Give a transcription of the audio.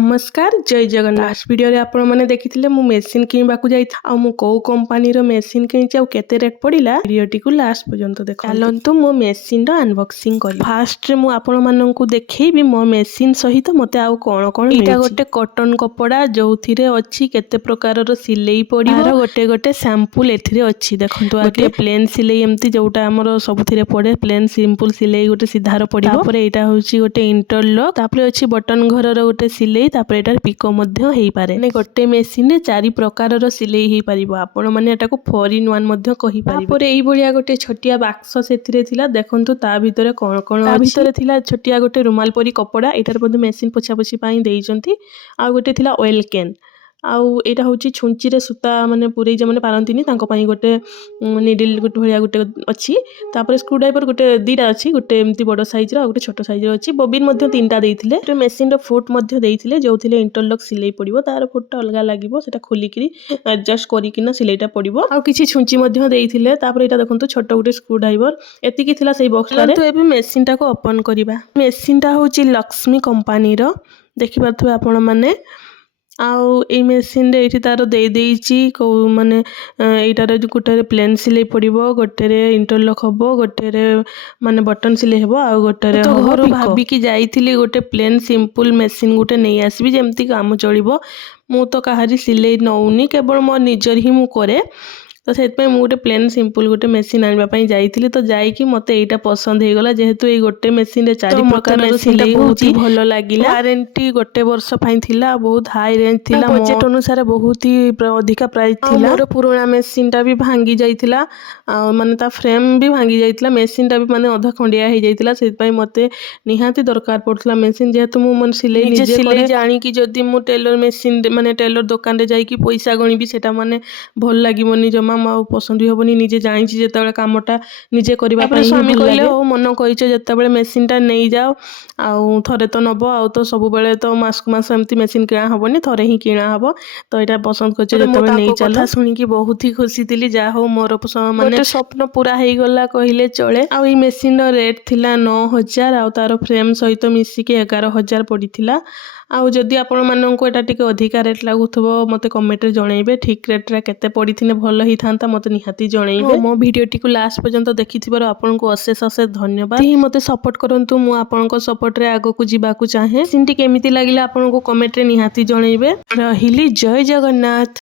नमस्कार जय Jagannath. Last video रे आपण माने देखिथिले मु मेसिन किनबाकू जाई आ मु को कंपनी रो मेसिन किनछि आ केते रेट पड़िला वीडियोटी को लास्ट पर्यंत देखो। चलंतु मो मेसिन रो अनबॉक्सिंग करी। फास्ट रे मु आपण माननकू देखैबी मो मेसिन सहित मते आ कोन कोन मिलछि। एटा गोटे कॉटन कपड़ा जोथिरे अछि केते प्रकार रो सिलाई पड़िबो। आरो गोटे गोटे सैंपल एथिरे अछि देखंतु। आगे प्लेन सिलाई एम्ति जोटा हमरो सबथिरे पड़े प्लेन सिंपल सिलाई गोटे सीधार पड़िबो। तापरे एटा होछि गोटे इंटरलॉक। तापरे अछि बटन घर रो गोटे सिलाई। तापरे एटार पिको मध्य हेई पारे। माने गोटे मेसिन रे 4 प्रकार रो सिलाई हेई परिबो। आपण माने एटा को 4 in 1 मध्य कहि परिबो। तापरे एई भलिया गोटे छोटिया बाक्स सेथिरे थिला देखंतु। ता भितरे कोन कोन अछि। ता भितरे थिला छोटिया गोटे रुमाल परी कपड़ा। एटार मध्ये मेसिन पोछा पोछी पई देइचंती। आ गोटे थिला ऑयल कैन। आउ एटा होची छुंची रे सूता माने पुरई जे माने पारंतिनी तांको पई गोटे निडल गोटे भलिया गोटे अछि। तापरे स्क्रू ड्राइवर गोटे दीटा अछि। गोटे एम्ति बडो साइज रो गोटे छोटो साइज रो अछि। बॉबिन मध्य 3टा देइथिले। ए मेसिन रो फुट मध्य देइथिले जोथिले इंटरलॉक सिलाई पड़िबो। तार फुटटा अलगा लागिबो सेटा खोलिकरी एडजस्ट करिकिना सिलाईटा पड़िबो। आ किछि छुंची मध्य देइथिले। तापरे एटा देखंतु छोटो गोटे स्क्रू ड्राइवर एतिकी थिला सेई बॉक्स रे। तो एबे मेसिन टा को ओपन करिबा। मेसिन टा होची लक्ष्मी कंपनी रो देखि पाथु आपण माने। आउ ए मेसिन रे एठी तारो देई देइची को माने एटारे गोटे प्लेन सिलाई पड़िबो। गोटे रे इंटरलॉक हबो। गोटे रे माने बटन सिलाई हबो। आ गोटे रे हबो पिको। भाबी की जाईथिली गोटे प्लेन सिंपल मेसिन गोटे नै आसीबी जेमति काम चलिबो। मु तो काहारी सिलाई नउनी केवल मो निजर ही मु करे। तो सेत पे मु गोटे प्लेन सिंपल गोटे मेसिन आनिबा पई जाईथिली। तो जाई की मते एटा पसंद हे गला जेहेतु ए गोटे मेसिन रे 4 प्रकार रो सिलाई बहुत ही भलो लागिला। वारंटी गोटे वर्ष पई थिला। बहुत हाई रेंज थिला। बजट अनुसार बहुत ही अधिका प्राइस थिला। मोर पुराना मेसिन टा भी भांगी जाईथिला। माने ता फ्रेम भी भांगी जाईथिला। मेसिन टा भी माने अधा खंडिया हे जाईथिला। सेत पई मते निहाती दरकार पड़थला मेसिन जेहेतु मु मन सिलाई निजे सिलाई जानी की जदी मु टेलर मेसिन माने टेलर दुकान रे जाई की पैसा गणीबी सेटा माने भल लागिबोनी जमा माउ पसंद होबनी। निजे जानिछि जेतेबेले कामटा निजे करबा पई स्वामी कहले ओ मन कहिछ जेतेबेले मेसिन टा नै जाओ आउ थरे तो नबो आउ तो सब बेले तो मास मास एम्ति मेसिन किना हबनी थरे ही किना हबो। तो एटा पसंद करछ जेतेबेले नै चलो। कथा सुनी की बहुत ही खुशी थिली। जा हो मोर माने स्वप्न पूरा हेई गला कहिले चले। आ ई मेसिन रो रेट थिला 9000 आउ तारो फ्रेम सहित मिसी के 11000 पड़िथिला। आउ जदी आपण माननको एटा टिके अधिका रेट लागुथबो मते कमेंट रे जणैबे। ठीक रेट रे केते पड़िथिने भलो ही थांता मते निहाती जणैबे। मो वीडियो टिकु लास्ट पर्यंत देखिथिबार आपनको अशेष अशेष धन्यवाद। ती मते सपोर्ट करंतु। मु आपनको सपोर्ट रे आगो को जिबाकू चाहे। सिंटी केमिति लागिला आपनको कमेंट रे निहाती जणैबे। रहिली जय जगन्नाथ।